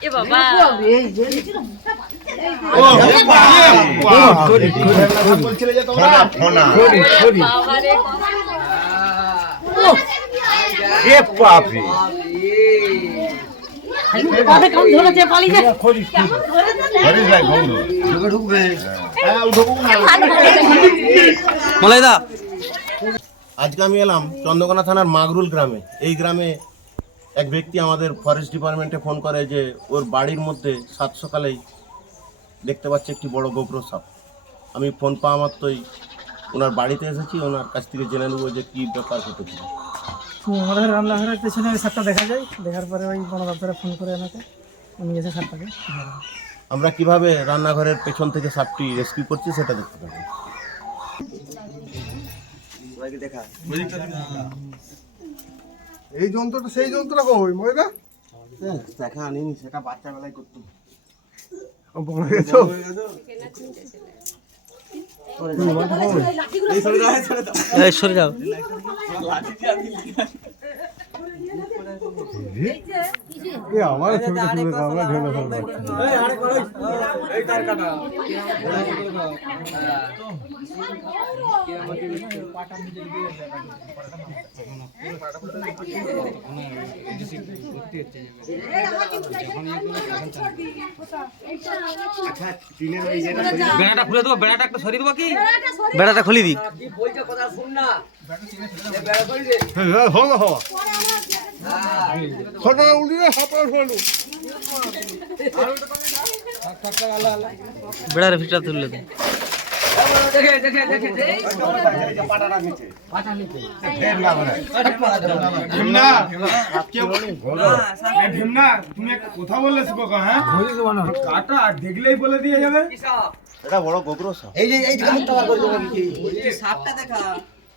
এ বাবা বলছিলে যে তোমরা বাবা রে এ বাপরে কথা কম ধরেছে পালিয়ে হরিশ ভাই বন্ধু হ্যাঁ ঢুকুক না মলাইদা। আজকে আমি এলাম চন্দ্রকোনা থানার মাগরুল গ্রামে। এই গ্রামে এক ব্যক্তি আমাদের ফরেস্ট ডিপার্টমেন্টে ফোন করে যে ওর বাড়ির মধ্যে সাত সকালেই দেখতে পাচ্ছে একটি বড় গোপ্র সাপ। আমি ফোন পাওয়া মাত্রই ওনার বাড়িতে এসেছি ওনার কাছ থেকে জেনে নেব যে কী ব্যাপার ঘটেছে। আমাদের রান্নাঘরের পেছনে ওই সাপটা দেখা যায় দেখার পরে ওই বন দপ্তরে ফোন করে আমাকে আমি এসে সাপটাকে আমরা কীভাবে রান্নাঘরের পেছন থেকে সাপটি রেস্কিউ করছি সেটা দেখতে পাবো। এই যন্ত্রটা সেই যন্ত্রটা কই ময়দা দেখা আনিনি সেটা বাচ্চা বেলায় করতাম বলে গেছো? এই সরে যাও এ আমার ছবিটা তুলে দাও আমরা ঢেলে ফেলব। বেড়াটা খুলে দেবো বেড়াটা একটা সরিয়ে দেবো কি? বেড়াটা খুলে দিক হ্যাঁ ফেলু বেড়ার ভিতটা তুলে ভীমনা এ ভীমনা তুমি একটা কথা বললে হ্যাঁ কাটা দেখলেই বলে দিয়ে যাবে এটা বড় যে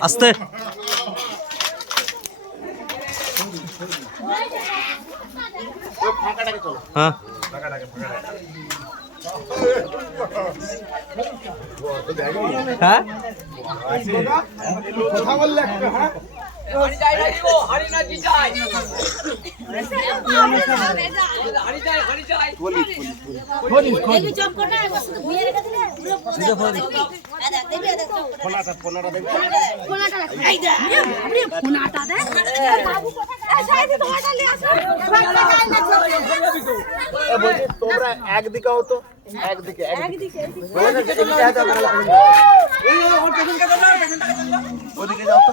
আস্তে। হ্যাঁ। কথা বললে হ্যাঁ? তোমরা একদিকে হতো একদিকে একদিকে ওদিকে যাও তো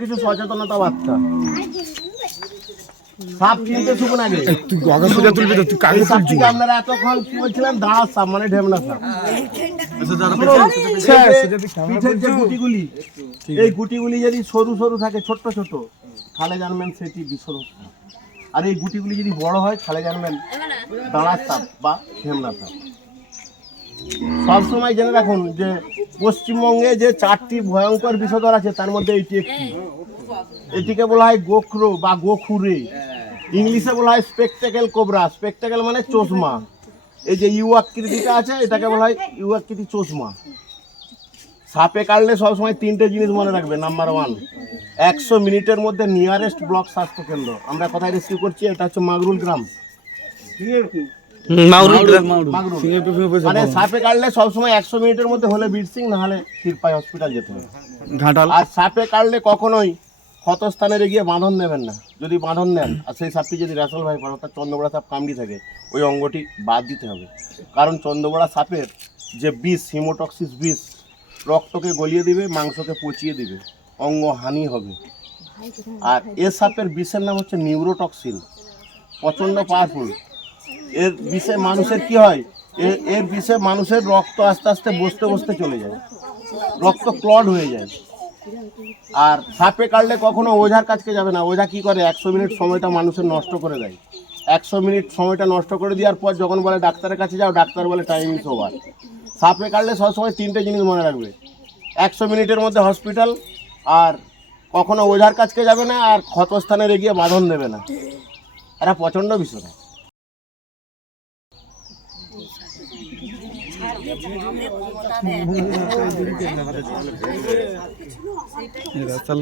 কিছু সচেতনতা বার্তা। সাপ চিনতে শুকুন আগে তুই গগা সোজা তুলবি তো তুই কাকে এই আপনারা এতক্ষণ কি সাপ মানে ঢেমনা সাপ। পিঠের যে গুটিগুলি এই গুটিগুলি যদি সরু সরু থাকে ছোট্ট ছোট তাহলে জানবেন সেটি সাপ। আর এই গুটিগুলি যদি বড় হয়, তাহলে জানবেন দাঁড়ার সাপ বা ঢেমনা সাপ সবসময় জেনে রাখুন যে, পশ্চিমবঙ্গে যে চারটি ভয়ঙ্কর বিষধর আছে, তার মধ্যে এইটি একটি। এটিকে বলা হয় গোখরো বা গোখুরে। ইংলিশে বলা হয় স্পেকটেকেল কোবরা। স্পেকটেকেল মানে চশমা। এই যে ইউ আকৃতিটা আছে, এটাকে বলা হয় ইউ আকৃতি চশমা। সাপে কাটলে সবসময় তিনটে জিনিস মনে রাখবে নাম্বার ওয়ান একশো মিনিটের মধ্যে নিয়ারেস্ট ব্লক স্বাস্থ্য কেন্দ্র। আমরা কোথায় রেস্কিউ করছি? এটা হচ্ছে মাগরুল গ্রাম। মানে সাপে কাটলে সবসময় একশো মিনিটের মধ্যে হলে বিটসিং না হলে ক্ষীরপাই হসপিটাল যেতে হবে। আর সাপে কাটলে কখনোই ক্ষতস্থানে গিয়ে বাঁধন নেবেন না। যদি বাঁধন নেন আর সেই সাপটি যদি রেসল ভাই পান অর্থাৎ চন্দ্রবড়া সাপ কামড়ি থাকে ওই অঙ্গটি বাদ দিতে হবে। কারণ চন্দ্রবড়া সাপের যে বিষ হিমোটক্সিস বিষ রক্তকে গলিয়ে দিবে, মাংসকে পচিয়ে দিবে। অঙ্গ হানি হবে। আর এ সাপের বিষের নাম হচ্ছে নিউরোটক্সিন। প্রচণ্ড পাওয়ারফুল এর বিষে মানুষের কি হয়? এর বিষে মানুষের রক্ত আস্তে আস্তে বসতে বসতে চলে যায়। রক্ত ক্লড হয়ে যায়। আর সাপে কাটলে কখনো ওঝার কাছকে যাবে না। ওঝা কি করে? একশো মিনিট সময়টা মানুষের নষ্ট করে দেয়। একশো মিনিট সময়টা নষ্ট করে দেওয়ার পর যখন বলে ডাক্তারের কাছে যাও, ডাক্তার বলে টাইম ইস ওভার সাপে কাটলে সবসময় তিনটে জিনিস মনে রাখবে। একশো মিনিটের মধ্যে হসপিটাল আর কখনো ওঝার কাছকে যাবে না আর ক্ষতস্থানে গিয়ে বাঁধন দেবে না। এরা প্রচণ্ড বিষয়।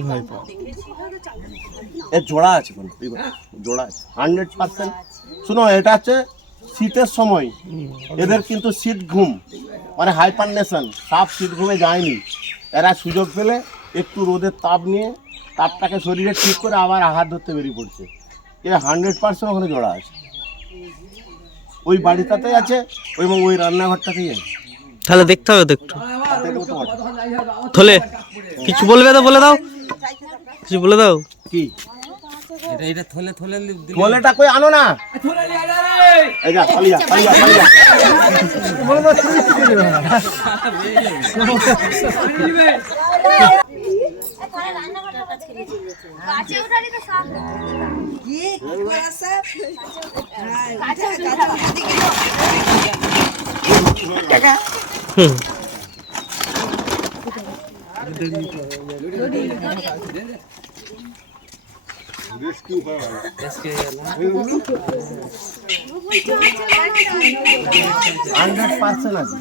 ভাই এর জোড়া আছে কোনো জোড়া আছে। Hundred percent. শুনো এটা হচ্ছে শীতের সময়। এদের কিন্তু শীত ঘুম। মানে হাইপারনেশন সাপ শীত ঘুমে যায়নি। এরা সুযোগ পেলে একটু রোদের তাপ নিয়ে তাপটাকে শরীরে ঠিক করে আবার আহার ধরতে বেরিয়ে পড়ছে। এটা হান্ড্রেড পার্সেন্ট ওখানে জোড়া আছে। ওই বাড়িটাতেই আছে ওই এবং ওই রান্নাঘরটাতেই আছে। তাহলে দেখতে হবে তো একটু? থলে কিছু বলবে তো বলে দাও। কিছু বলে দাও। কি? থলেটা কই আনো না? এই যা খালি যা খালি যা খালি যা গাছে উঠারই তো সাপ হুম। হান্ড্রেড পার্সেন্ট আছে